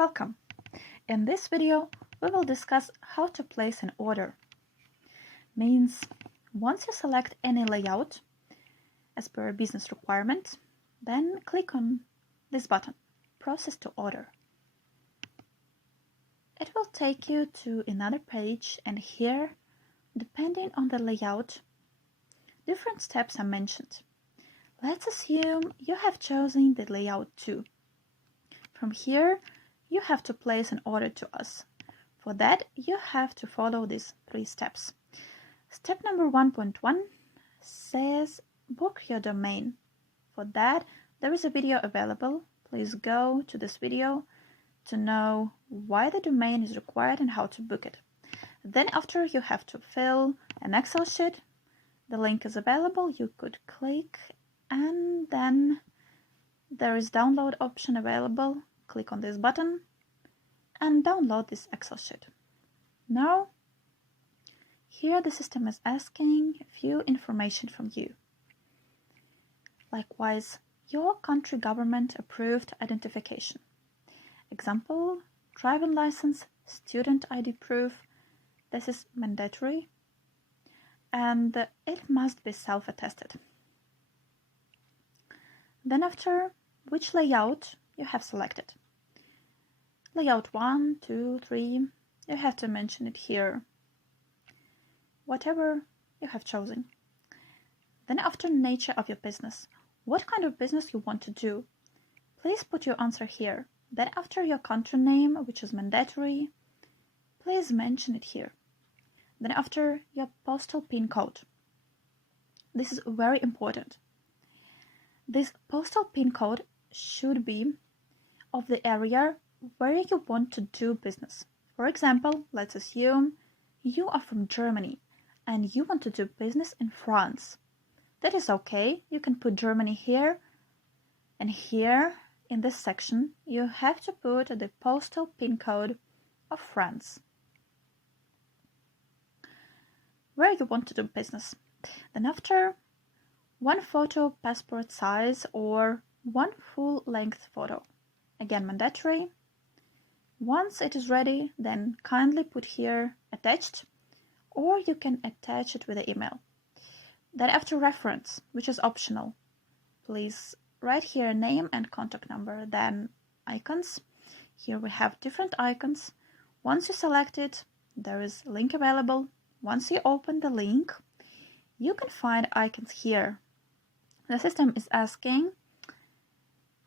Welcome! In this video, we will discuss how to place an order. Means once you select any layout as per a business requirement, then click on this button, Process to Order. It will take you to another page, and here, depending on the layout, different steps are mentioned. Let's assume you have chosen the layout 2. From here, you have to place an order to us. For that, you have to follow these 3 steps. Step number 1.1 says book your domain. For that, there is a video available. Please go to this video to know why the domain is required and how to book it. Then after, you have to fill an Excel sheet. The link is available. You could click, and then there is download option available. Click on this button and download this Excel sheet. Now, here the system is asking a few information from you. Likewise, your country government approved identification. Example, driving license, student ID proof. This is mandatory and it must be self-attested. Then after, which layout you have selected. Layout 1, 2, 3, you have to mention it here. Whatever you have chosen. Then after, nature of your business. What kind of business you want to do? Please put your answer here. Then after, your country name, which is mandatory, please mention it here. Then after, your postal PIN code. This is very important. This postal PIN code should be of the area where you want to do business. For example, let's assume you are from Germany and you want to do business in France. That is okay. You can put Germany here, and here in this section you have to put the postal PIN code of France, where you want to do business. Then after, 1 photo passport size or 1 full-length photo. Again, mandatory. Once it is ready, then kindly put here attached, or you can attach it with the email. Then after, reference, which is optional. Please write here name and contact number. Then icons. Here we have different icons. Once you select it, there is a link available. Once you open the link, you can find icons here. The system is asking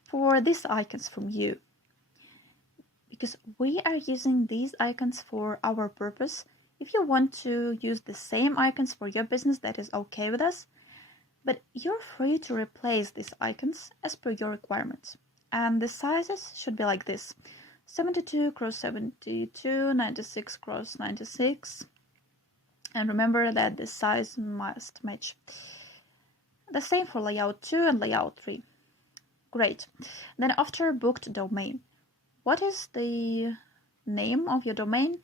for these icons from you, because we are using these icons for our purpose. If you want to use the same icons for your business, that is okay with us, but you're free to replace these icons as per your requirements. And the sizes should be like this: 72x72, 96x96. And remember that the size must match. The same for layout 2 and layout 3. Great. Then after, booked domain. What is the name of your domain?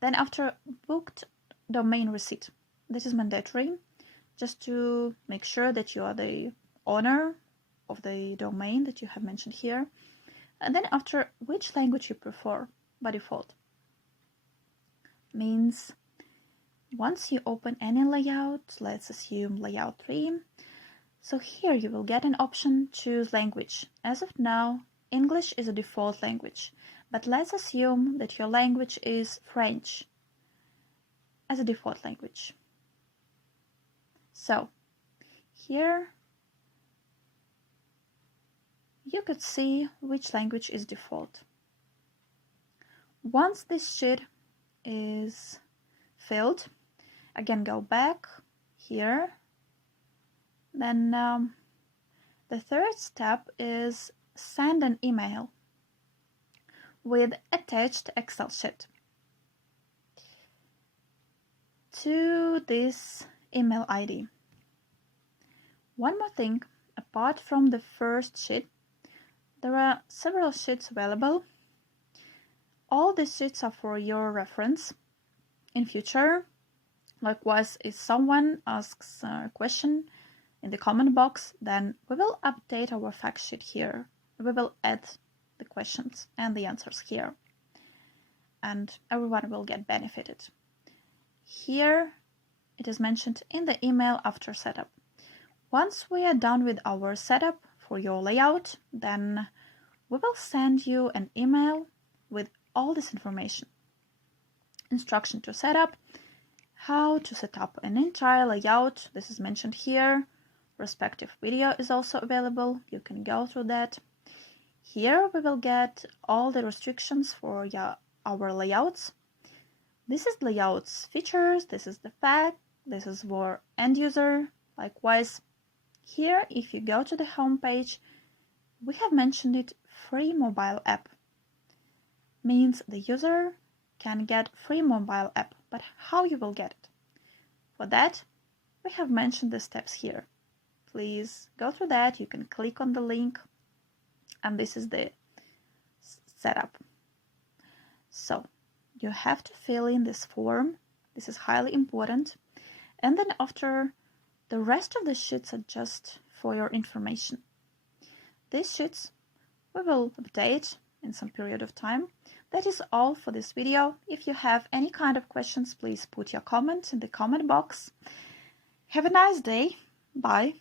Then after, booked domain receipt. This is mandatory, just to make sure that you are the owner of the domain that you have mentioned here. And then after, which language you prefer by default. Means once you open any layout, let's assume layout 3, so here you will get an option, choose language. As of now, English is a default language, but let's assume that your language is French as a default language. So here you could see which language is default. Once this sheet is filled, again go back here. Then the third step is send an email with attached Excel sheet to this email ID. One more thing, apart from the first sheet, there are several sheets available. All these sheets are for your reference in future. Likewise, if someone asks a question in the comment box, then we will update our fact sheet here. We will add the questions and the answers here, and everyone will get benefited. Here it is mentioned in the email after setup. Once we are done with our setup for your layout, then we will send you an email with all this information. Instruction to set up, how to set up an entire layout, this is mentioned here. Respective video is also available, you can go through that. Here we will get all the restrictions for our layouts. This is layouts features, this is the fact, this is for end user. Likewise, here if you go to the home page, we have mentioned it free mobile app. Means the user can get free mobile app, but how you will get it? For that, we have mentioned the steps here. Please go through that, you can click on the link, and this is the setup. So you have to fill in this form, this is highly important, and then after, the rest of the sheets are just for your information. These sheets we will update in some period of time. That is all for this video. If you have any kind of questions, please put your comment in the comment box. Have a nice day. Bye.